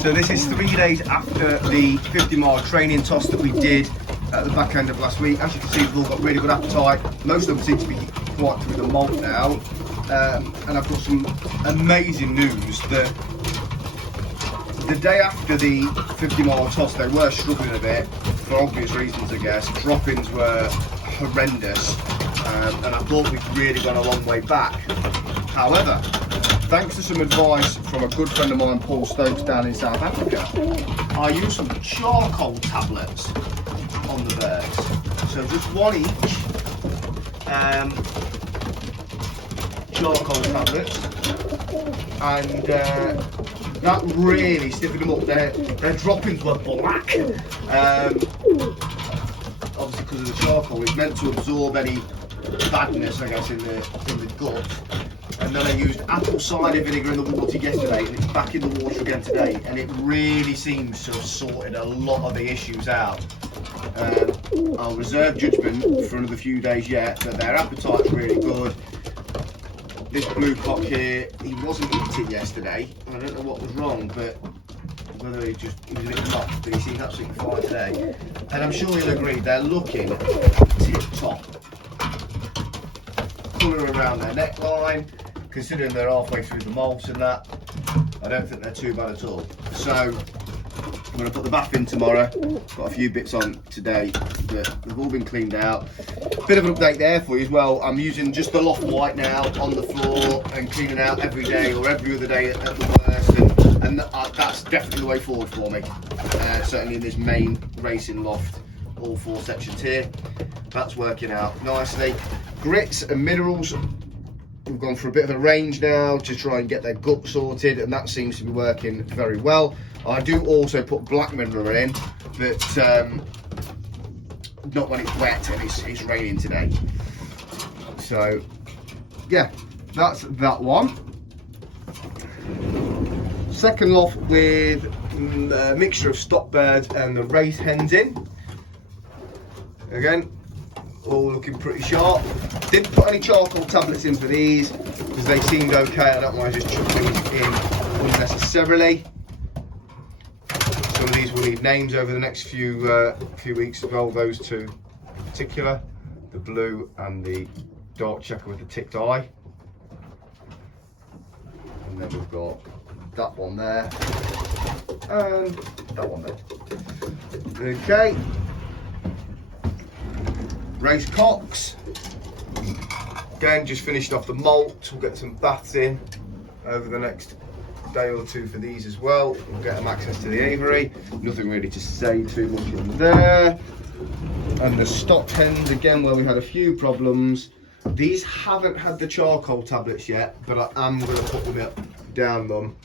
So this is 3 days after the 50-mile training toss that we did at the back end of last week. As you can see, they've all got really good appetite. Most of them seem to be quite through the molt now. And I've got some amazing news that the day after the 50-mile toss, they were struggling a bit for obvious reasons, I guess. Drop-ins were horrendous, and I thought we'd really gone a long way back. However, thanks to some advice from a good friend of mine, Paul Stokes, down in South Africa, I used some charcoal tablets on the birds. So just one each, charcoal tablets, and that really stiffened them up. Their droppings were black, obviously because of the charcoal. It's meant to absorb any badness, I guess, in the gut. And then I used apple cider vinegar in the water yesterday, and it's back in the water again today, and it really seems to have sorted a lot of the issues out. I'll reserve judgment for another few days yet, but their appetite's really good. This blue cock here, he wasn't eating yesterday. I don't know what was wrong, but whether he was a bit knocked, but he seems absolutely fine today. And I'm sure you'll agree, they're looking tip top. Colour around their neckline, considering they're halfway through the molt and that, I don't think they're too bad at all. So I'm going to put the bath in tomorrow. Got a few bits on today, but they've all been cleaned out. Bit of an update there for you as well. I'm using just the loft white now on the floor and cleaning out every day or every other day at the worst, and that's definitely the way forward for me. Certainly in this main racing loft, all 4 sections here, that's working out nicely. Grits and minerals, we've gone for a bit of a range now to try and get their gut sorted, and that seems to be working very well. I do also put black mineral in, but not when it's wet and it's raining today. So yeah, that's that one. Second loft with a mixture of stock birds and the race hens in. Again, all looking pretty sharp. Didn't put any charcoal tablets in for these because they seemed okay. I don't want to just chuck things in unnecessarily. Some of these will need names over the next few weeks as well. Those two in particular, the blue and the dark checker with the ticked eye. And then we've got that one there and that one there. Okay. Race cocks. Again, just finished off the molt. We'll get some baths in over the next day or two for these as well. We'll get them access to the aviary. Nothing really to say too much in there. And the stock hens, again, where we had a few problems. These haven't had the charcoal tablets yet, but I am going to put them down them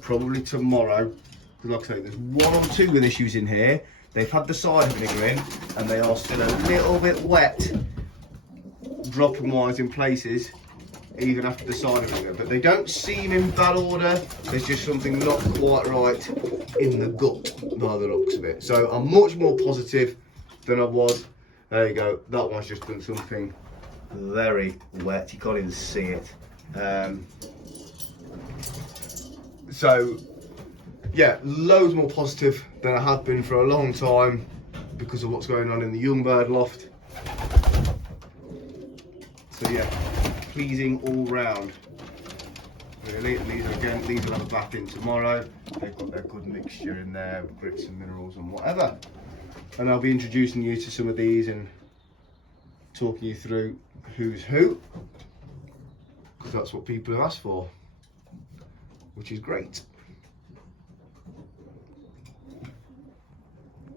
probably tomorrow. Because like I say, there's 1 or 2 with issues in here. They've had the cider vinegar in, and they are still a little bit wet, dropping wise in places, even after the cider vinegar. But they don't seem in bad order. There's just something not quite right in the gut by the looks of it. So I'm much more positive than I was. There you go. That one's just done something very wet. You can't even see it. So yeah, loads more positive than I have been for a long time because of what's going on in the young bird loft. So yeah, pleasing all round. Really, and these will have a bath in tomorrow. They've got their good mixture in there with grits and minerals and whatever. And I'll be introducing you to some of these and talking you through who's who, because that's what people have asked for, which is great.